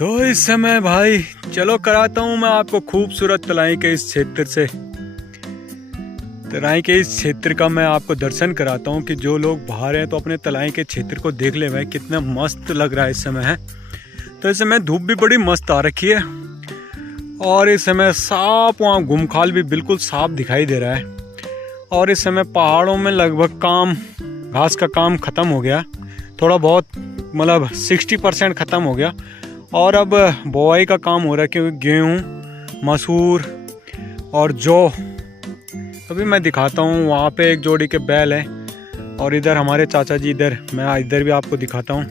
तो इस समय भाई चलो कराता हूँ मैं आपको खूबसूरत तराई के इस क्षेत्र से, तराई के इस क्षेत्र का मैं आपको दर्शन कराता हूँ कि जो लोग बाहर हैं तो अपने तराई के क्षेत्र को देख ले भाई, कितना मस्त लग रहा है इस समय है। तो इस समय धूप भी बड़ी मस्त आ रखी है और इस समय साफ वहाँ गुमखाल भी बिल्कुल साफ दिखाई दे रहा है। और इस समय पहाड़ों में लगभग घास का काम ख़त्म हो गया, थोड़ा बहुत मतलब 60% ख़त्म हो गया और अब बुआई का काम हो रहा है क्योंकि गेहूँ, मसूर और जौ। अभी मैं दिखाता हूँ, वहाँ पे एक जोड़ी के बैल हैं और इधर हमारे चाचा जी, मैं इधर भी आपको दिखाता हूँ।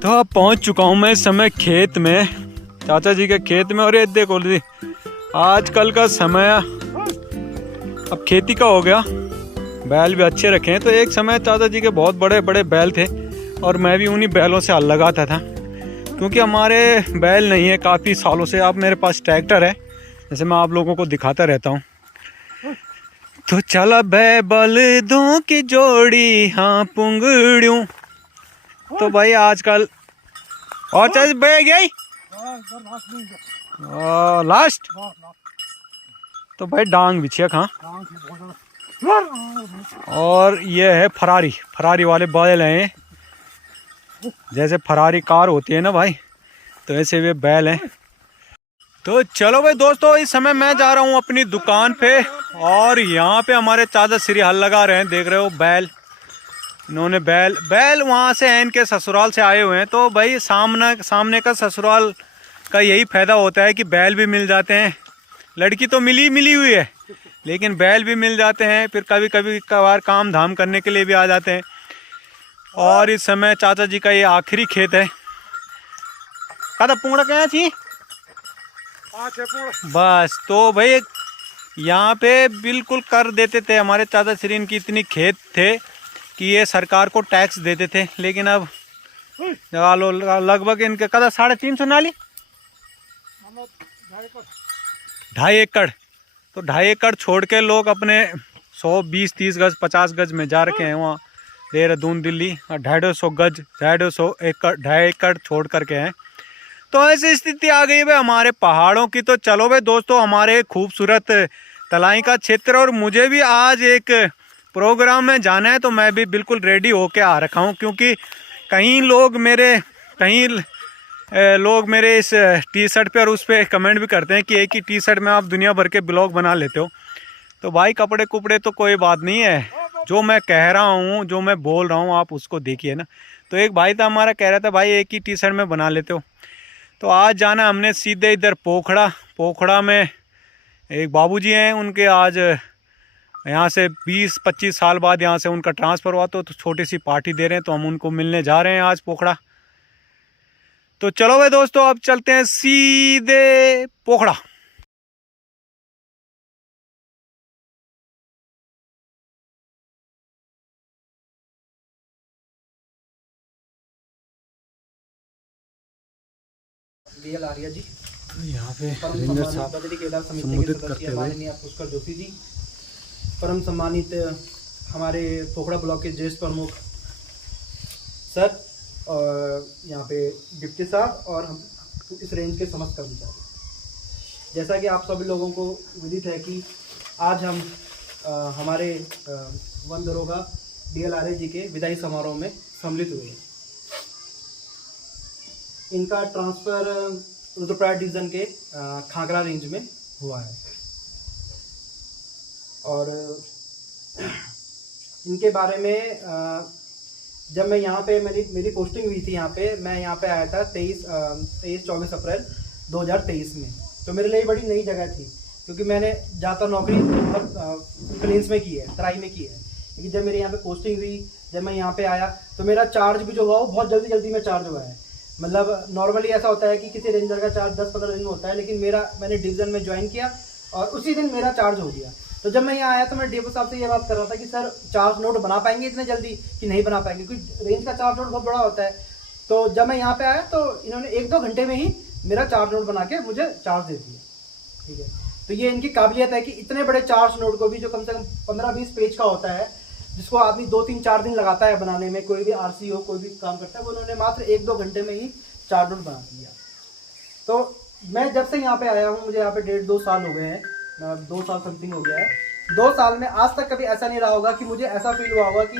तो अब पहुँच चुका हूँ मैं इस समय खेत में, चाचा जी के खेत में। और ये देखो आजकल का समय अब खेती का हो गया, बैल भी अच्छे रखे हैं। तो एक समय चाचा जी के बहुत बड़े बड़े बैल थे और मैं भी उन्हीं बैलों से हल लगाता था, क्योंकि हमारे बैल नहीं है काफ़ी सालों से। अब मेरे पास ट्रैक्टर है, जैसे मैं आप लोगों को दिखाता रहता हूँ। तो चला बलदों की जोड़ी हाँ पुंगड़ियों। तो भाई आजकल और चाचा बह गई लास्ट। तो भाई डांग बिछिया हाँ। और ये है फरारी वाले बैल हैं, जैसे फरारी कार होती है ना भाई, तो ऐसे वे बैल हैं। तो चलो भाई दोस्तों, इस समय मैं जा रहा हूँ अपनी दुकान पे और यहाँ पे हमारे चाचा श्री हल लगा रहे हैं। देख रहे हो बैल, इन्होंने बैल वहाँ से हैं, इनके ससुराल से आए हुए हैं। तो भाई सामने का ससुराल का यही फायदा होता है कि बैल भी मिल जाते हैं। लड़की तो मिली हुई है, लेकिन बैल भी मिल जाते हैं, फिर कभी कभार काम धाम करने के लिए भी आ जाते हैं। और इस समय चाचा जी का ये आखिरी खेत है। कदा पुंगड़ा क्या थी बस। तो भाई यहाँ पे बिल्कुल कर देते थे हमारे चाचा श्री, इनकी इतनी खेत थे कि ये सरकार को टैक्स देते थे। लेकिन अब लगा लो लगभग इनके कदा 350 नाली 2.5 एकड़। तो 2.5 एकड़ छोड़ के लोग अपने 100, 20, 30 गज 50 गज में जा रखे हैं वहाँ देहरादून दिल्ली, 250 गज 2.5 एकड़ छोड़ करके हैं। तो ऐसी स्थिति आ गई है हमारे पहाड़ों की। तो चलो भाई दोस्तों, हमारे खूबसूरत तराई का क्षेत्र, और मुझे भी आज एक प्रोग्राम में जाना है, तो मैं भी बिल्कुल रेडी होके आ रखा हूँ। क्योंकि कहीं लोग मेरे इस टी शर्ट पे और उस पर कमेंट भी करते हैं कि एक ही टी शर्ट में आप दुनिया भर के ब्लॉग बना लेते हो। तो भाई कपड़े कुपड़े तो कोई बात नहीं है, जो मैं कह रहा हूँ, जो मैं बोल रहा हूँ आप उसको देखिए ना। तो एक भाई था हमारा कह रहा था भाई एक ही टी शर्ट में बना लेते हो। तो आज जाना हमने सीधे इधर पोखड़ा में एक बाबूजी हैं, उनके आज यहाँ से 20-25 साल बाद यहाँ से उनका ट्रांसफ़र हुआ, तो छोटी सी पार्टी दे रहे हैं, तो हम उनको मिलने जा रहे हैं आज पोखड़ा। तो चलो भाई दोस्तों, अब चलते हैं सीधे पोखड़ा। डीएल आर्या जी, यहाँ पे रेंजर साहब बद्री केदार समिति के सदस्य माननीय पुष्कर जोशी जी, परम सम्मानित हमारे पोखड़ा ब्लॉक के ज्येष्ठ प्रमुख सर, और यहाँ पे डिप्टी साहब और हम इस रेंज के समस्त कर्मचारी। जैसा कि आप सभी लोगों को विदित है कि आज हम हमारे वन दरोगा डीएल आर्या जी के विदाई समारोह में सम्मिलित हुए हैं। इनका ट्रांसफ़र रुद्रप्रयाग डिवीज़न के खागरा रेंज में हुआ है। और इनके बारे में जब मैं यहाँ पे मेरी पोस्टिंग हुई थी, मैं यहाँ पे आया था 23-24 अप्रैल 2023 में। तो मेरे लिए बड़ी नई जगह थी, क्योंकि मैंने ज़्यादातर नौकरी प्लेन्स में की है, तराई में की है। लेकिन जब मेरे यहाँ पे पोस्टिंग हुई, जब मैं यहाँ पे आया, तो मेरा चार्ज भी जो हुआ वो बहुत जल्दी में चार्ज हुआ है। मतलब नॉर्मली ऐसा होता है कि किसी रेंजर का चार्ज 10-15 दिन में होता है, लेकिन मैंने डिवीज़न में ज्वाइन किया और उसी दिन मेरा चार्ज हो गया। तो जब मैं यहाँ आया तो मैं डीपो साहब से ये बात कर रहा था कि सर चार्ज नोट बना पाएंगे इतने जल्दी कि नहीं बना पाएंगे, क्योंकि रेंज का चार्ज नोट बहुत बड़ा होता है। तो जब मैं यहाँ पे आया तो इन्होंने 1-2 घंटे में ही मेरा चार्ज नोट बना के मुझे चार्ज दे दिया। ठीक है, तो ये इनकी काबिलियत है कि इतने बड़े चार्ज नोट को भी, जो कम से कम 15-20 पेज का होता है, जिसको आदमी 2-3-4 दिन लगाता है बनाने में, कोई भी आरसी हो, कोई भी काम करता है, वो उन्होंने मात्र 1-2 घंटे में ही चार्ज नोट बना दिया। तो मैं जब से यहाँ पे आया हूँ, मुझे यहाँ पे 1.5-2 साल हो गए हैं, 2 साल समथिंग हो गया है। 2 साल में आज तक कभी ऐसा नहीं रहा होगा कि मुझे ऐसा फील हुआ होगा कि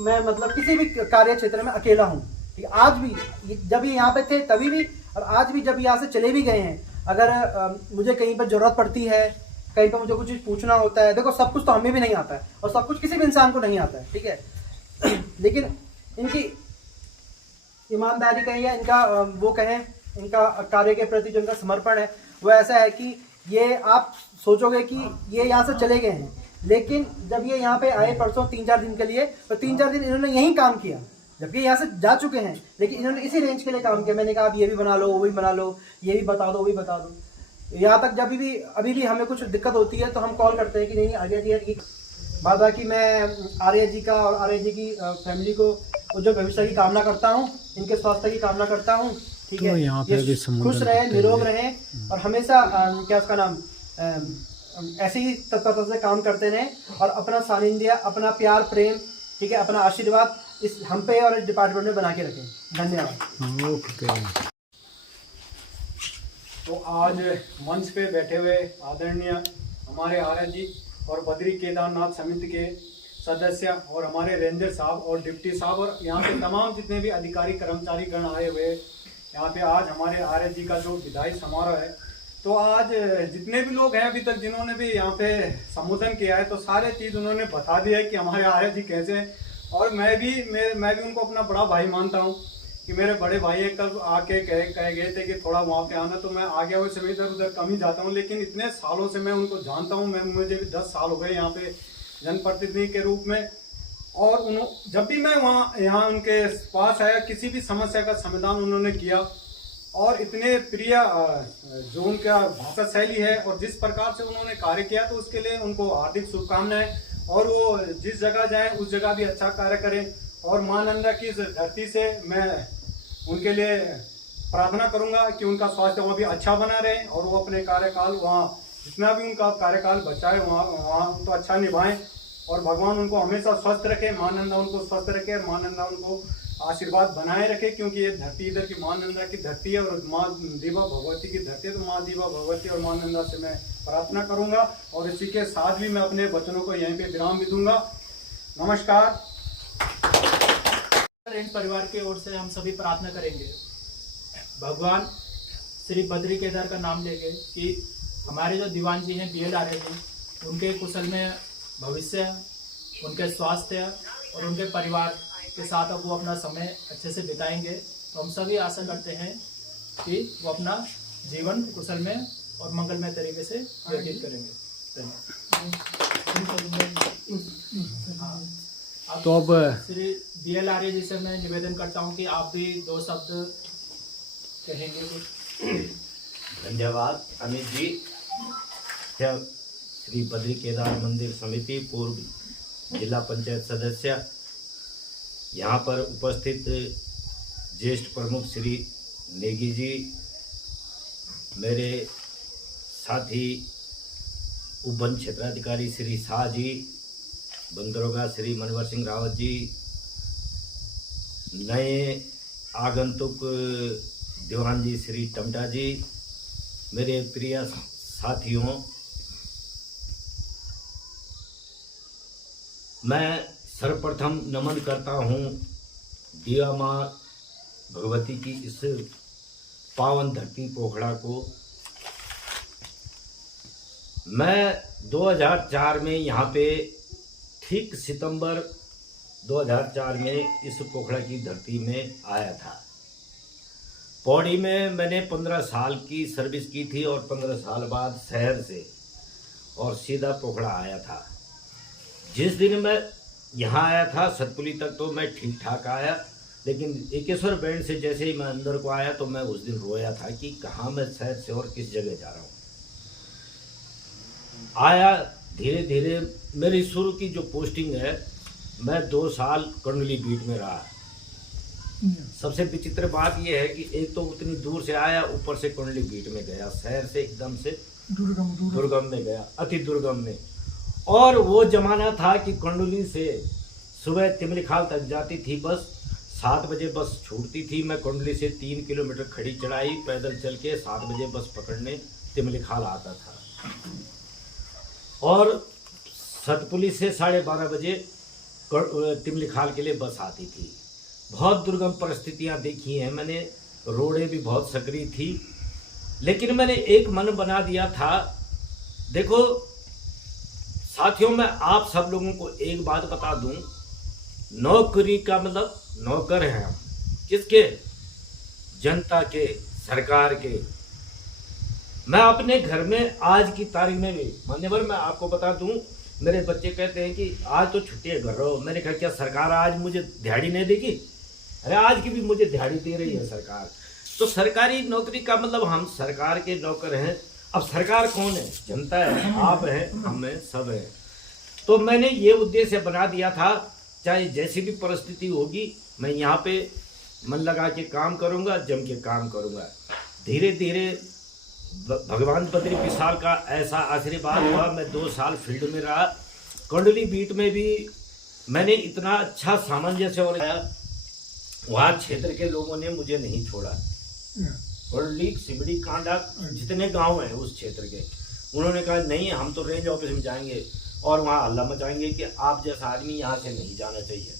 मैं मतलब किसी भी कार्य क्षेत्र में अकेला हूँ। कि आज भी जब ये यहाँ पे थे तभी भी, और आज भी जब यहाँ से चले भी गए हैं, अगर मुझे कहीं पर ज़रूरत पड़ती है, कहीं पर मुझे कुछ चीज़ पूछना होता है, देखो सब कुछ तो हमें भी नहीं आता है और सब कुछ किसी भी इंसान को नहीं आता है, ठीक है। लेकिन इनकी ईमानदारी कहें या इनका वो कहें, इनका कार्य के प्रति जो इनका समर्पण है वो ऐसा है कि ये आप सोचोगे कि ये यहाँ से चले गए हैं, लेकिन जब ये यहाँ पे आए परसों 3-4 दिन के लिए, तो 3-4 दिन इन्होंने यही काम किया, जबकि यहाँ से जा चुके हैं, लेकिन इन्होंने इसी रेंज के लिए काम किया। मैंने कहा आप ये भी बना लो, वो भी बना लो, ये भी बता दो, वो भी बता दो। यहाँ तक जब भी अभी भी हमें कुछ दिक्कत होती है तो हम कॉल करते हैं कि नहीं आर्या जी। बाद बाकी मैं आर्या जी का और आर्या जी की फैमिली को उज्जवल भविष्य की कामना करता हूँ, इनके स्वास्थ्य की कामना करता हूँ, ठीक है। यहाँ पे ये खुश रहे, निरोग रहे और हमेशा क्या उसका नाम ऐसे ही तत्परता से काम करते रहें और अपना सानिध्य, अपना प्यार, प्रेम, ठीक है, अपना आशीर्वाद इस हम पे और इस डिपार्टमेंट में बना के रखें। धन्यवाद। ओके। तो आज मंच पे बैठे हुए आदरणीय हमारे आर्या जी और बद्री केदारनाथ समिति के सदस्य और हमारे रेंजर साहब और डिप्टी साहब और यहाँ पे तमाम जितने भी अधिकारी कर्मचारी गण आए हुए यहाँ पे आज हमारे आर्या जी का जो विदाई समारोह है। तो आज जितने भी लोग हैं अभी तक जिन्होंने भी यहाँ पे संबोधन किया है, तो सारे चीज़ उन्होंने बता दिया है कि हमारे आर्या जी कैसे हैं। और मैं भी उनको अपना बड़ा भाई मानता हूँ कि मेरे बड़े भाई कल आके कह गए थे कि थोड़ा वहाँ पे आना, तो मैं आ गया। वैसे मैं इधर उधर कम ही जाता हूँ, लेकिन इतने सालों से मैं उनको जानता हूँ। मुझे भी 10 साल हो गए यहाँ पे जनप्रतिनिधि के रूप में। और जब भी मैं यहाँ उनके पास आया, किसी भी समस्या का समाधान उन्होंने किया। और इतने प्रिय जो उनका भाषा शैली है और जिस प्रकार से उन्होंने कार्य किया, तो उसके लिए उनको हार्दिक शुभकामनाएं। और वो जिस जगह जाएं उस जगह भी अच्छा कार्य करें। और मां नंदा की इस धरती से मैं उनके लिए प्रार्थना करूंगा कि उनका स्वास्थ्य वो भी अच्छा बना रहे और वो अपने कार्यकाल वहाँ जितना भी उनका कार्यकाल बचा है वहाँ तो अच्छा निभाएं। और भगवान उनको हमेशा स्वस्थ रखे, मां नंदा उनको स्वस्थ रखे और मां नंदा उनको आशीर्वाद बनाए रखे। क्योंकि ये धरती इधर की मां नंदा की धरती है और माँ दीवा भगवती की धरती है। तो माँ दीवा भगवती और मां नंदा से मैं प्रार्थना करूंगा और इसी के साथ भी मैं अपने वचनों को यहीं पे विराम भी दूंगा। नमस्कार। परिवार की ओर से हम सभी प्रार्थना करेंगे, भगवान श्री बद्री केदार का नाम लेंगे कि हमारे जो दीवान जी हैं BL आर्या जी, उनके कुशल में भविष्य, उनके स्वास्थ्य और उनके परिवार के साथ अब वो अपना समय अच्छे से बिताएंगे। तो हम सभी आशा करते हैं कि वो अपना जीवन कुशल में और मंगलमय तरीके से व्यतीत करेंगे। धन्यवाद। तो अब श्री BL आर्या जी से मैं निवेदन करता हूँ कि आप भी 2 शब्द कहेंगे कुछ। धन्यवाद अमित जी। श्री बद्री केदार मंदिर समिति पूर्व जिला पंचायत सदस्य, यहाँ पर उपस्थित ज्येष्ठ प्रमुख श्री नेगी जी, मेरे साथी उपवन क्षेत्राधिकारी श्री शाह जी, बंदरोगा श्री मनोहर सिंह रावत जी, नए आगंतुक दीवान जी श्री टमटा जी, मेरे प्रिय साथियों, मैं सर्वप्रथम नमन करता हूँ दिया माँ भगवती की इस पावन धरती पोखड़ा को। मैं 2004 में यहाँ पे ठीक सितंबर 2004 में इस पोखड़ा की धरती में आया था। पौड़ी में मैंने 15 साल की सर्विस की थी और 15 साल बाद शहर से और सीधा पोखड़ा आया था। जिस दिन मैं यहाँ आया था सतपुली तक तो मैं ठीक ठाक आया, लेकिन एकेश्वर बैंड से जैसे ही मैं अंदर को आया तो मैं उस दिन रोया था कि कहाँ मैं शहर से और किस जगह जा रहा हूँ। आया धीरे धीरे मेरी शुरू की जो पोस्टिंग है, मैं 2 साल कर्नूली बीट में रहा। सबसे विचित्र बात यह है कि एक तो उतनी दूर से आया, ऊपर से कर्नूली बीट में गया, शहर से एकदम से दुर्गम में गया, अति दुर्गम में। और वो जमाना था कि कर्नूली से सुबह तिमली खाल तक जाती थी बस, 7 बजे बस छूटती थी। मैं कुंडली से 3 किलोमीटर खड़ी चढ़ाई पैदल चल के 7 बजे बस पकड़ने तिमलीखाल आता था, और सतपुली से 12:30 बजे तिमलीखाल के लिए बस आती थी। बहुत दुर्गम परिस्थितियां देखी हैं मैंने, रोडें भी बहुत सकरी थी, लेकिन मैंने एक मन बना दिया था। देखो साथियों, मैं आप सब लोगों को एक बात बता दूं, नौकरी का मतलब नौकर हैं हम, किसके? जनता के, सरकार के। मैं अपने घर में आज की तारीख में भी मान्यवर, मैं आपको बता दूं, मेरे बच्चे कहते हैं कि आज तो छुट्टी है, घर रहो। मैंने कहा क्या सरकार आज मुझे दिहाड़ी नहीं देगी? अरे आज की भी मुझे दिहाड़ी दे रही है सरकार। तो सरकारी नौकरी का मतलब हम सरकार के नौकर हैं। अब सरकार कौन है? जनता है, आप हैं, हम हैं, सब हैं। तो मैंने ये उद्देश्य बना दिया था, चाहे जैसी भी परिस्थिति होगी मैं यहाँ पे मन लगा के काम करूँगा, जम के काम करूँगा। धीरे धीरे भगवान बद्री विशाल का ऐसा आशीर्वाद हुआ, मैं 2 साल फील्ड में रहा। कुंडली बीट में भी मैंने इतना अच्छा सामंजस्य और वहाँ क्षेत्र के लोगों ने मुझे नहीं छोड़ा। कुंडली, सिमड़ी, कांडा, जितने गांव हैं उस क्षेत्र के, उन्होंने कहा नहीं हम तो रेंज ऑफिस में जाएंगे और वहाँ हल्ला मचाएंगे कि आप जैसा आदमी यहाँ से नहीं जाना चाहिए।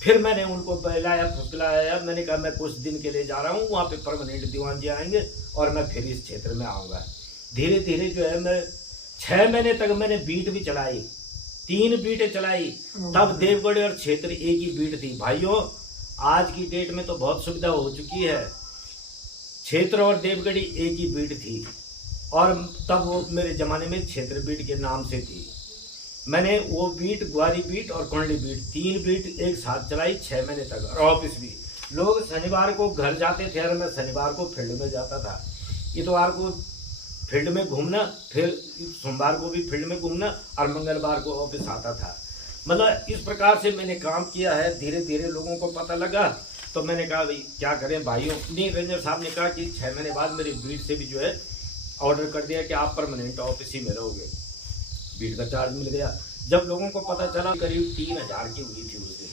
फिर मैंने उनको बहलाया फुसलाया, मैंने कहा मैं कुछ दिन के लिए जा रहा हूँ, वहाँ पे परमानेंट दीवान जी आएंगे और मैं फिर इस क्षेत्र में आऊँगा। धीरे धीरे जो है मैं 6 महीने तक मैंने बीट भी चलाई, 3 बीटें चलाई। तब देवगढ़ और क्षेत्र एक ही बीट थी। भाइयों आज की डेट में तो बहुत सुविधा हो चुकी है, क्षेत्र और देवगढ़ी एक ही बीट थी, और तब वो मेरे ज़माने में क्षेत्र बीट के नाम से थी। मैंने वो बीट, ग्वारी बीट और कुंडली बीट, 3 बीट एक साथ चलाई 6 महीने तक। और ऑफिस भी, लोग शनिवार को घर जाते थे और मैं शनिवार को फील्ड में जाता था, इतवार को फील्ड में घूमना, फिर सोमवार को भी फील्ड में घूमना और मंगलवार को ऑफिस आता था। मतलब इस प्रकार से मैंने काम किया है। धीरे धीरे लोगों को पता लगा, तो मैंने कहा भाई क्या करें भाइयों। नहीं, रेंजर साहब ने कहा कि 6 महीने बाद मेरी बीट से भी जो है ऑर्डर कर दिया कि आप परमानेंट ऑफिस ही में रहोगे। बीट का चार्ज मिल गया। जब लोगों को पता चला, करीब 3000 की हुई थी उस दिन,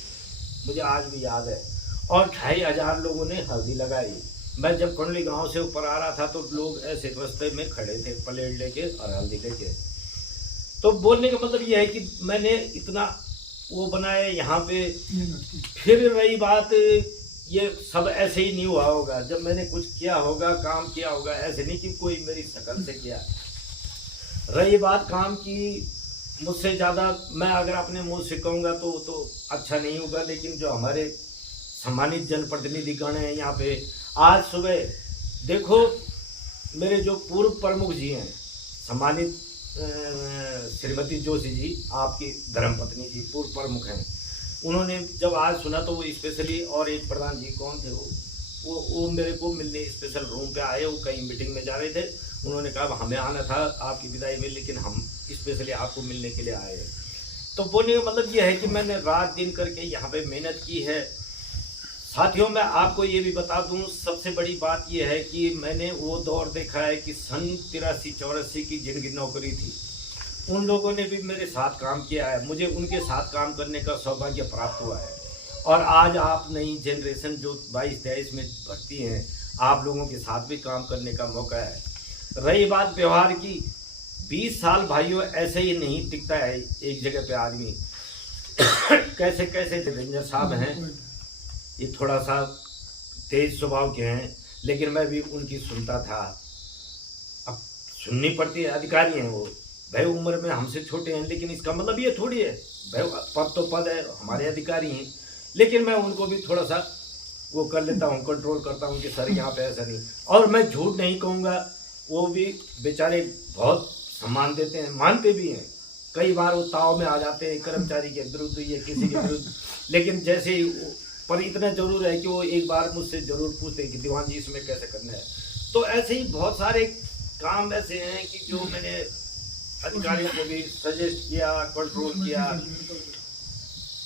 मुझे आज भी याद है। और 2500 लोगों ने हल्दी लगाई। मैं जब कुंडली गांव से ऊपर आ रहा था तो लोग ऐसे रास्ते में खड़े थे प्लेट लेके और हल्दी लेके। तो बोलने का मतलब ये है कि मैंने इतना वो बनाया यहाँ पे। फिर रही बात, ये सब ऐसे ही नहीं हुआ होगा, जब मैंने कुछ किया होगा, काम किया होगा, ऐसे नहीं कि कोई मेरी शक्ल से किया। रही बात काम की, मुझसे ज़्यादा मैं अगर अपने मुंह से कहूँगा तो अच्छा नहीं होगा, लेकिन जो हमारे सम्मानित जनप्रतिनिधिगण हैं यहाँ पे, आज सुबह देखो मेरे जो पूर्व प्रमुख जी हैं, सम्मानित श्रीमती जोशी जी, आपकी धर्मपत्नी जी पूर्व प्रमुख हैं, उन्होंने जब आज सुना तो वो स्पेशली, और एक प्रधान जी कौन थे वो मेरे को मिलने स्पेशल रूम पे आए। वो कहीं मीटिंग में जा रहे थे, उन्होंने कहा हमें आना था आपकी विदाई में, लेकिन हम स्पेशली आपको मिलने के लिए आए हैं। तो बोलने का मतलब ये है कि मैंने रात दिन करके यहाँ पे मेहनत की है। साथियों मैं आपको ये भी बता दूं, सबसे बड़ी बात ये है कि मैंने वो दौर देखा है कि सन 83-84 की जिनकी नौकरी थी, उन लोगों ने भी मेरे साथ काम किया है। मुझे उनके साथ काम करने का सौभाग्य प्राप्त हुआ है। और आज आप नई जनरेशन जो 22-23 में भर्ती हैं, आप लोगों के साथ भी काम करने का मौका है। रही बात व्यवहार की, 20 साल भाइयों ऐसे ही नहीं टिकता है एक जगह पे आदमी। कैसे कैसे रेंजर साहब हैं, ये थोड़ा सा तेज स्वभाव के हैं, लेकिन मैं भी उनकी सुनता था। अब सुननी पड़ती है, अधिकारी हैं वो, भाई उम्र में हमसे छोटे हैं, लेकिन इसका मतलब ये थोड़ी है भाई पद तो पद है, हमारे अधिकारी हैं, लेकिन मैं उनको भी थोड़ा सा वो कर लेता हूँ, कंट्रोल करता हूँ कि सर यहाँ पे ऐसा नहीं। और मैं झूठ नहीं कहूँगा, वो भी बेचारे बहुत सम्मान देते हैं, मानते भी हैं। कई बार वो ताव में आ जाते हैं कर्मचारी के विरुद्ध या किसी के विरुद्ध, लेकिन जैसे ही पर इतना जरूर है कि वो एक बार मुझसे जरूर पूछते हैं कि दीवान जी इसमें कैसे करना है। तो ऐसे ही बहुत सारे काम ऐसे हैं कि जो मैंने अधिकारियों को भी सजेस्ट किया, कंट्रोल किया।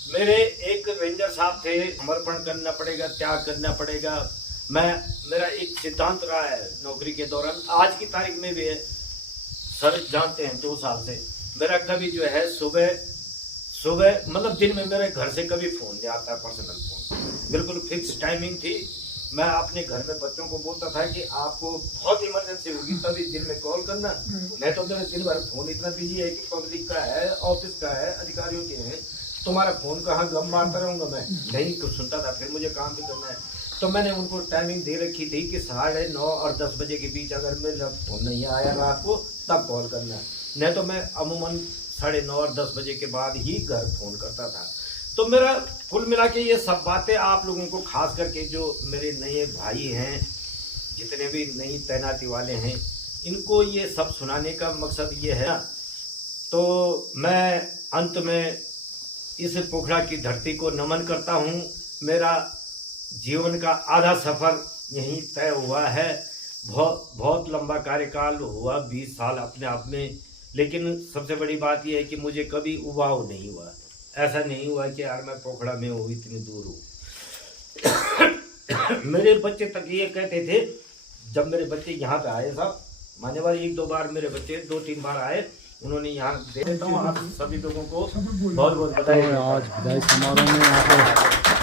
मेरे एक रेंजर साहब थे, समर्पण करना पड़ेगा, त्याग करना पड़ेगा। मेरा एक सिद्धांत रहा है नौकरी के दौरान, आज की तारीख में भी है, सर जानते हैं 2 साल से मेरा कभी जो है सुबह मतलब दिन में मेरे घर से कभी फोन नहीं आता, पर्सनल फोन। बिल्कुल फिक्स टाइमिंग थी। मैं अपने घर में बच्चों को बोलता था कि आपको बहुत इमरजेंसी होगी तभी दिन में कॉल करना, नहीं तो मेरे दिन भर फोन इतना बिजी है कि पब्लिक का है, ऑफिस का है, अधिकारियों के हैं, तुम्हारा फोन कहाँ गम मारता रहूंगा मैं, नहीं कुछ सुनता था, फिर मुझे काम भी करना है। तो मैंने उनको टाइमिंग दे रखी थी कि 9:30 और 10 बजे के बीच अगर मेरा फोन नहीं आया रात को तब कॉल करना, नहीं तो मैं अमूमन 9:30 और 10 बजे के बाद ही घर फोन करता था। तो मेरा कुल मिला के ये सब बातें आप लोगों को, खास करके जो मेरे नए भाई हैं, जितने भी नई तैनाती वाले हैं, इनको ये सब सुनाने का मकसद ये है ना। तो मैं अंत में इस पोखरा की धरती को नमन करता हूँ। मेरा जीवन का आधा सफ़र यहीं तय हुआ है। बहुत लंबा कार्यकाल हुआ, 20 साल अपने आप में, लेकिन सबसे बड़ी बात यह है कि मुझे कभी उबाऊ नहीं हुआ। ऐसा नहीं हुआ कि यार मैं पोखरा में हूँ, इतनी दूर हूँ। मेरे बच्चे तक ये कहते थे, जब मेरे बच्चे यहाँ पे आए साहब, माने वाले 1-2 बार मेरे बच्चे 2-3 बार आए, उन्होंने यहाँ दे देता हूँ आप सभी लोगों को बहुत बहुत बधाई। आज विदाई समारोह में यहाँ पे